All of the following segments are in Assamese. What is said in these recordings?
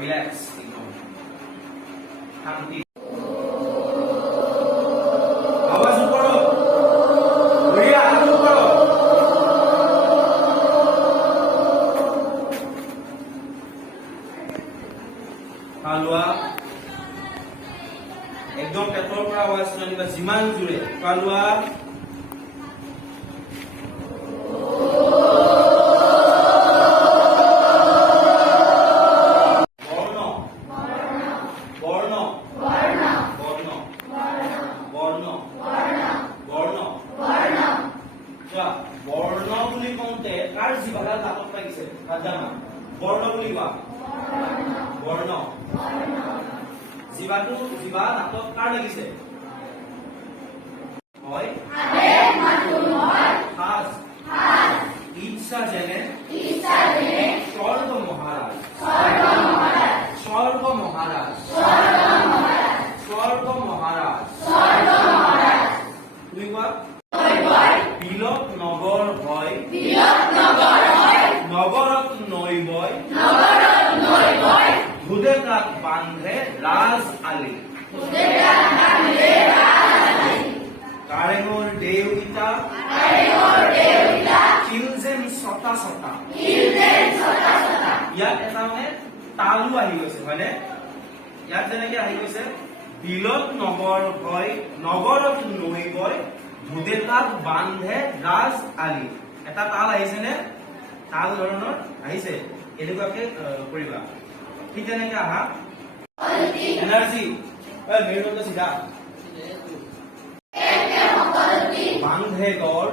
Relax. শান্তি আওয়াজ কৰো বড়িয়া আওয়াজ কৰো কালুয়া একদম পেটৰ পৰা আওয়াজ শুনিবা যিমান জোৰে কালুয়া বৰ্ণ বুলি কওঁতে কাৰ জিভাডাল দাঁতত লাগিছে জানা বৰ্ণ বুলি কোৱা বৰ্ণ জিভা দাঁতত কাৰ লাগিছে হয় ইচ্ছা যেনে স্বৰ্গ মহাৰাজ তুমি কোৱা বিলত নগৰ হয় নগৰত নৈ বয় ধুদে তাক বান্ধে ৰাজ আলি কাৰেঙৰ দেউতা শিল যেন ছটা ইয়াত এটা মানে তালু আহি গৈছে হয়নে ইয়াত যেনেকে আহি গৈছে বিলত নগৰ হয় নগৰত নৈ বয় ধুদে তাক বান্ধে ৰাজ আলি এটা তাল আহিছে নে তাল ধৰণৰ আহিছে এনেকুৱাকে কৰিবা ঠিক তেনেকে আহা এনাৰ্জি মেৰুদণ্ড চিধা বান্ধে গড়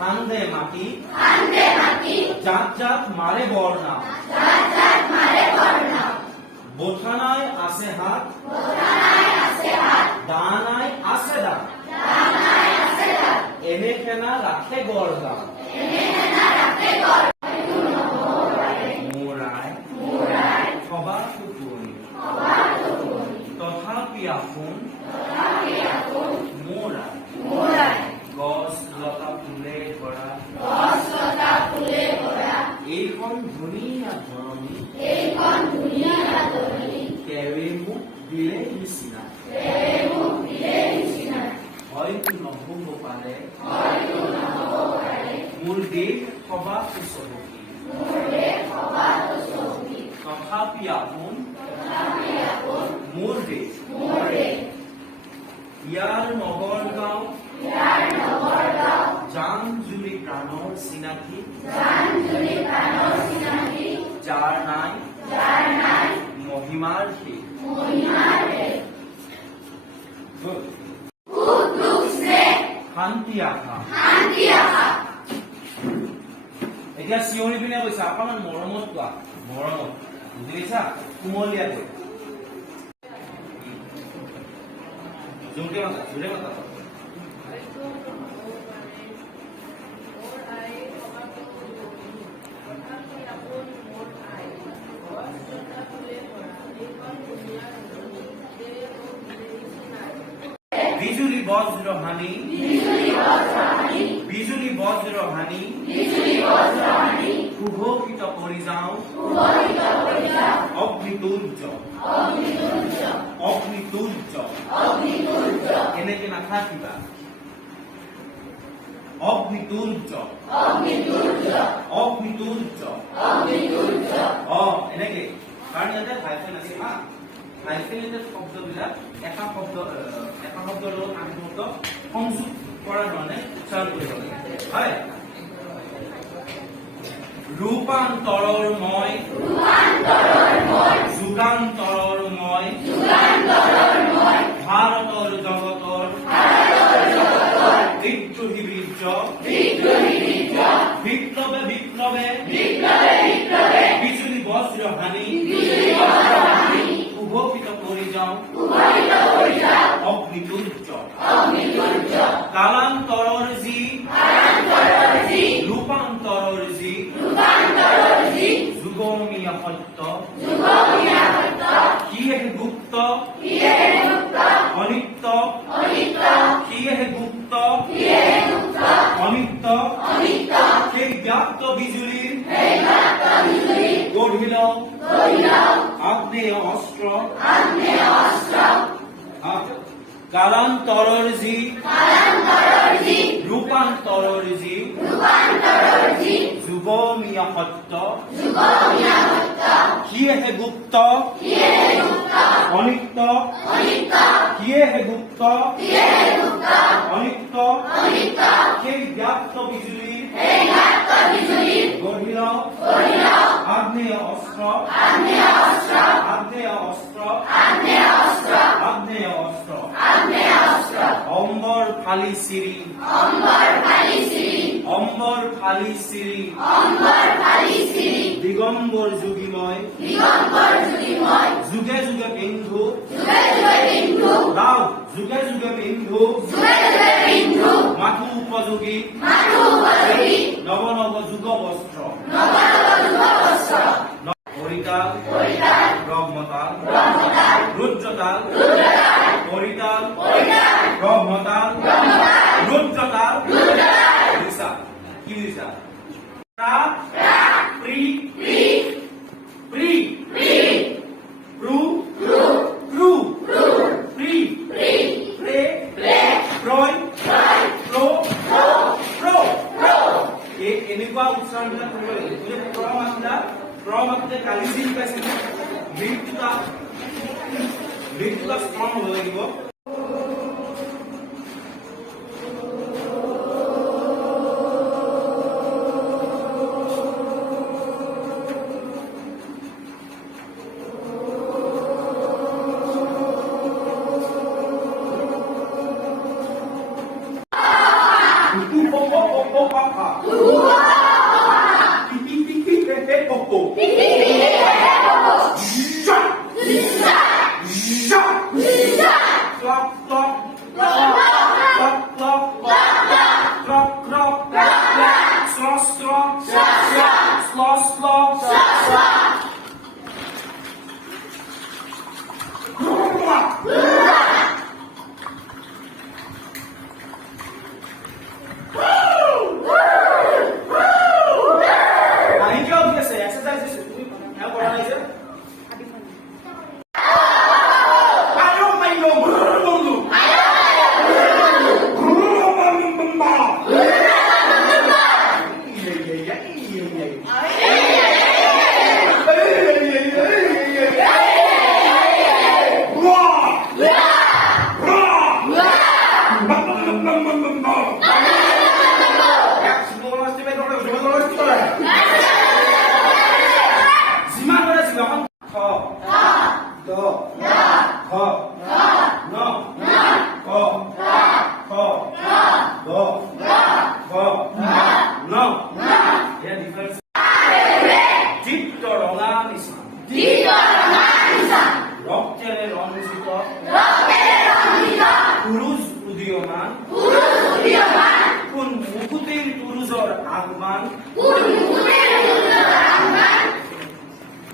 কান্ধে মাটি জাত মাৰে বৰ্ণা বোঠানাই আছে হাত দানাই আছে দাঁত এনে খেনা ৰাখে গড় গাঁও মোৰাই সবা কুকুৰনি তথাপি আপোন মোৰাই গছ লতা ফুলে ভৰা এইখন ধুনীয়া ধৰণী কেৱে মোক দিলে নিচিনা হয়তো নহব পাৰে মোৰ দেশ সবাতো চহকী তথাপি আপোন মোৰ দেশ ইয়াৰ নগৰ গাঁও জান জুৰি প্ৰাণৰ চিনাকি যাৰ নাই মহিমাৰ শেষ শান্তি আশা এতিয়া চিঞৰি পিনে কৈছা অকণমান মৰমত কোৱা মৰমত বুজি পাইছা কুমলীয়াকৈ জোৰকে মাতা জোৰে মাতা বিজুলী বজ্ৰ হানি সুঘোষিত কৰি যাওঁ অগ্নিতুৰ্য এনেকে নাথাকিবা অগ্নিতুৰ্য এনেকে কাৰণ ইয়াতে হাইফেন আছে হা হাইফেনেটেড শব্দবিলাক এটা শব্দৰ লগত আন শব্দ সংযোগ কৰাৰ ধৰণে উচ্চাৰণ কৰিব লাগে হয় ৰূপান্তৰৰ মই যুগান্তৰৰ মই ভাৰতৰ জগতৰ বিদ্ৰোহী বীৰ্য বিপ্লৱে বিজুলী বজ্ৰ হানি সুঘোষিত কৰি যাওঁ অগ্নিতুৰ্য কালান্তৰৰ যি ৰূপান্তৰৰ যি যুগমীয়া সত্য কিয়ে গুপ্ত কালান্তৰৰ যি ৰূপান্তৰৰ যি যুগমীয়া সত্য সিয়েহে গুপ্ত অনিত্য সিয়েহে গুপ্ত অনিত্য সেই ব্যাপ্ত বিজুলীৰ গঢ়িল আগ্নেয় অস্ত্ৰ অম্বৰ ফালি চিৰি দিগম্বৰ যোগীময় যুগে যুগে পিন্ধু ৰাও যুগে যুগে পিন্ধু মাথো উপযোগী নৱ নৱ যুগ বস্ত্ৰ হৰিতাল ব্ৰহ্মতাল ৰুদ্ৰতাল হৰিতাল ব্ৰহ্মতাল ৰুদ্ৰতাল দিছা কি দিছা প্ৰি প্ৰি প্ৰু প্ৰু প্ৰি প্ৰে প্ৰয় প্ৰ এই এনেকুৱা উচ্চাৰণবিলাক কৰিব লাগিব প্ৰমাত্ৰা কালি দিন পাইছে মৃত্যুতা ষ্ট্ৰং হ'ব লাগিব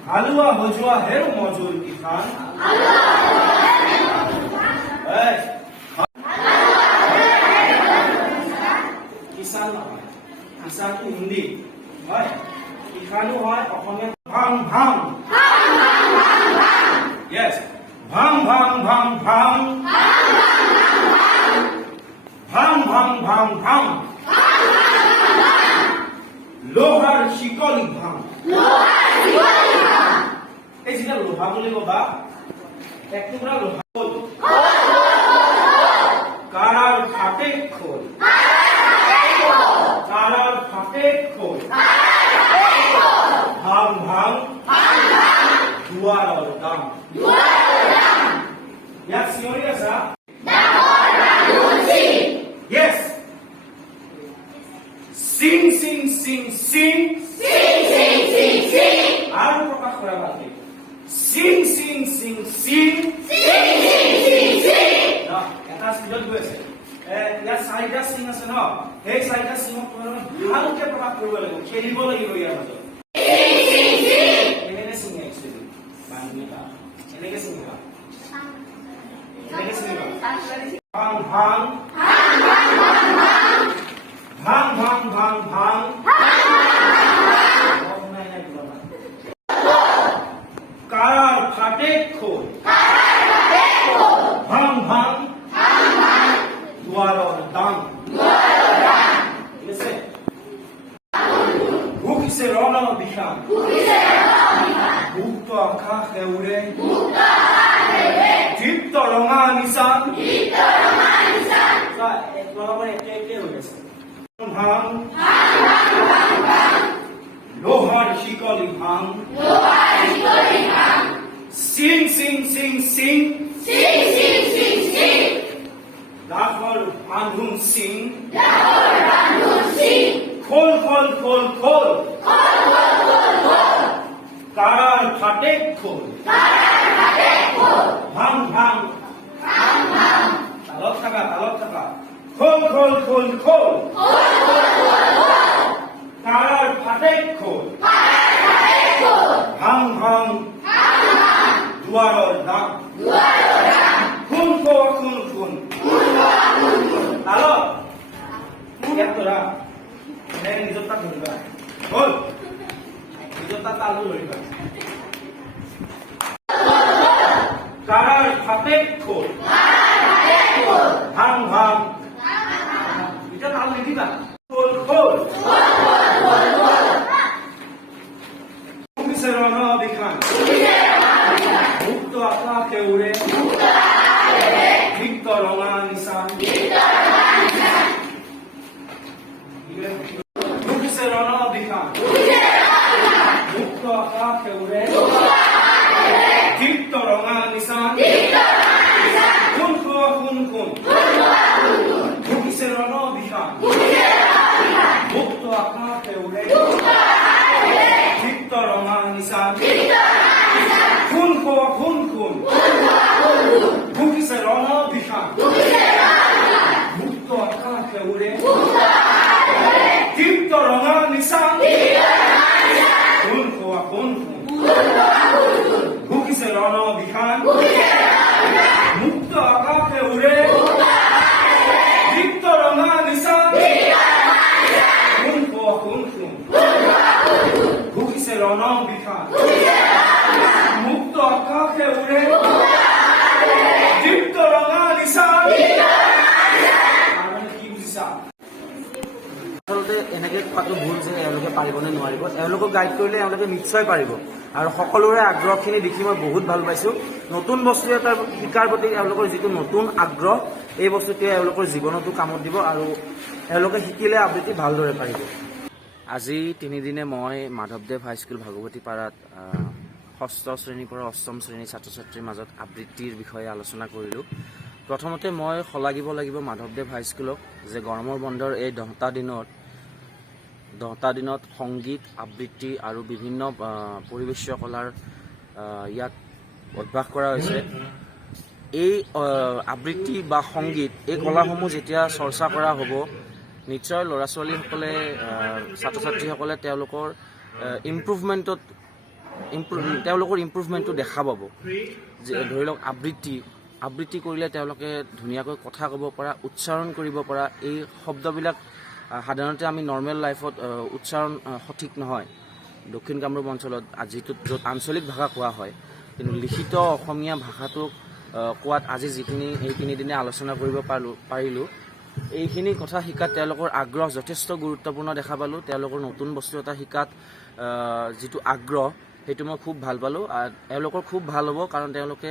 হালুয়া হজুয়া হের মজুর কিষান কিষান নহয় কিষানটো হিন্দী হয় কিষানো হয় অসমীয়া ভাং ভাং yes ভাং ভাং ভাং ভাং ভাং ভাং ভাং ভাং লোহার শিকলি ভাং এই যেটা লোহা বুলি কবা এক টুকুৰা লোহা হ'ল কাৰাৰ ফাটে খোল কাৰাৰ ফাটে খোল ভাং ভাং দুৱাৰৰ দাম ইয়াত চিঞৰি আছা yes sing sing sing sing আৰু প্ৰকাশ কৰা ভালকে sing sing sing sing এটা স্পিডত গৈ আছে ইয়াত চাৰিটা সিং আছে ন সেই চাৰিটা সিংক ভালকে প্ৰকাশ কৰিব লাগিব খেলিব লাগিব ইয়াৰ মাজত এনেকে সিং একচুৱেলি বাংলা এনেকে সিংবা এনেকে সিংবা ভাং ভাং ভাং ভাং ভাং ভাং কারার ফাটে খোল ভাং ভাং তোমালোকৰ একে হৈ আছে ভাং লোহাৰ শিকলি ভাং সিং সিং সিং সিং ডাকৰ বান্ধোন সিং খোল খোল খোল খোল কারার ফাটে খোল ভাং ভাং তালত থাকা খোল খোল খোল খোল কারার ফাটে খোল ভাং ভাং দুয়াৰৰ ডাক খুন খোৱা খুন খুন তালত ইয়াত ধৰা নিজৰ তাত ধৰিবা হ'ল নিজৰ তাত তালো ধৰিবা কারার ফাটে খোল ভাং ভাং এটা তাল নিদিবা খোল খোল পুলিশের অনাবিখান মুক্ত আকাশে উড়ে দীপ্ত রঙা নিশান পুলিশের অনাবিখান মুক্ত আকাশে উড়ে দীপ্ত রঙা নিশান খুন খোৱা খুন খুন পুলিশেৰ অনাবিখান মুক্ত আকাশে উড়ে দীপ্ত ৰঙা নিশান খুন খোৱা খুন খুন পুলিশেৰ অনাবিখান মুক্ত আকাশে উড়ে দীপ্ত ৰঙা নিশান খুন খোৱা খুন খুন পুলিশেৰ অনাবিখান মুক্ত আকাশে উড়ে দীপ্ত ৰঙা নিশান খুন খোৱা খুন খুন পুলিশেৰ অনাবিখান মুক্ত আকাশে উড়ে দীপ্ত ৰঙা নিশান কি বুজিছা আচলতে এনেকে কোৱাটো ভুল যে এওঁলোকে পাৰিব নে নোৱাৰিব এওঁলোকক গাইড কৰিলে এওঁলোকে নিশ্চয় পাৰিব আৰু সকলোৰে আগ্ৰহখিনি দেখি মই বহুত ভাল পাইছো নতুন বস্তু এটা শিকাৰ প্ৰতি এওঁলোকৰ যিটো নতুন আগ্ৰহ এই বস্তুটোৱে এওঁলোকৰ জীৱনতো কামত দিব আৰু এওঁলোকে শিকিলে আবৃত্তি ভালদৰে পাৰিব আজি তিনিদিনে মই মাধৱদেৱ হাইস্কুল ভাগৱতীপাৰাত ষষ্ঠ শ্ৰেণীৰ পৰা অষ্টম শ্ৰেণীৰ ছাত্ৰ ছাত্ৰীৰ মাজত আবৃত্তিৰ বিষয়ে আলোচনা কৰিলোঁ প্ৰথমতে মই শলাগিব লাগিব মাধৱদেৱ হাইস্কুলক যে গৰমৰ বন্ধৰ এই 10টা দিনত সংগীত আবৃত্তি আৰু বিভিন্ন পৰিৱেশ্য কলাৰ ইয়াত অভ্যাস কৰা হৈছে এই আবৃত্তি বা সংগীত এই কলাসমূহ যেতিয়া চৰ্চা কৰা হ'ব নিশ্চয় ল'ৰা ছোৱালীসকলে ছাত্ৰ ছাত্ৰীসকলে তেওঁলোকৰ ইম্প্ৰুভমেণ্টটো দেখা পাব যে ধৰি লওক আবৃত্তি কৰিলে তেওঁলোকে ধুনীয়াকৈ কথা ক'ব পৰা উচ্চাৰণ কৰিব পৰা এই শব্দবিলাক সাধাৰণতে আমি নৰ্মেল লাইফত উচ্চাৰণ সঠিক নহয় দক্ষিণ কামৰূপ অঞ্চলত যিটোত য'ত আঞ্চলিক ভাষা কোৱা হয় কিন্তু লিখিত অসমীয়া ভাষাটোক কোৱাত আজি যিখিনি এই তিনিদিনে আলোচনা কৰিব পাৰিলোঁ এইখিনি কথা শিকাত তেওঁলোকৰ আগ্ৰহ যথেষ্ট গুৰুত্বপূৰ্ণ দেখা পালোঁ তেওঁলোকৰ নতুন বস্তু এটা শিকাত যিটো আগ্ৰহ সেইটো মই খুব ভাল পালোঁ এওঁলোকৰ খুব ভাল হ'ব কাৰণ তেওঁলোকে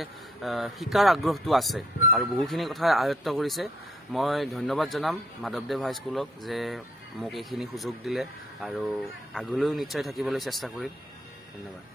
শিকাৰ আগ্ৰহটো আছে আৰু বহুখিনি কথা আয়ত্ত কৰিছে মই ধন্যবাদ জনাম মাধৱদেৱ হাইস্কুলক যে মোক এইখিনি সুযোগ দিলে আৰু আগলৈও নিশ্চয় থাকিবলৈ চেষ্টা কৰিম ধন্যবাদ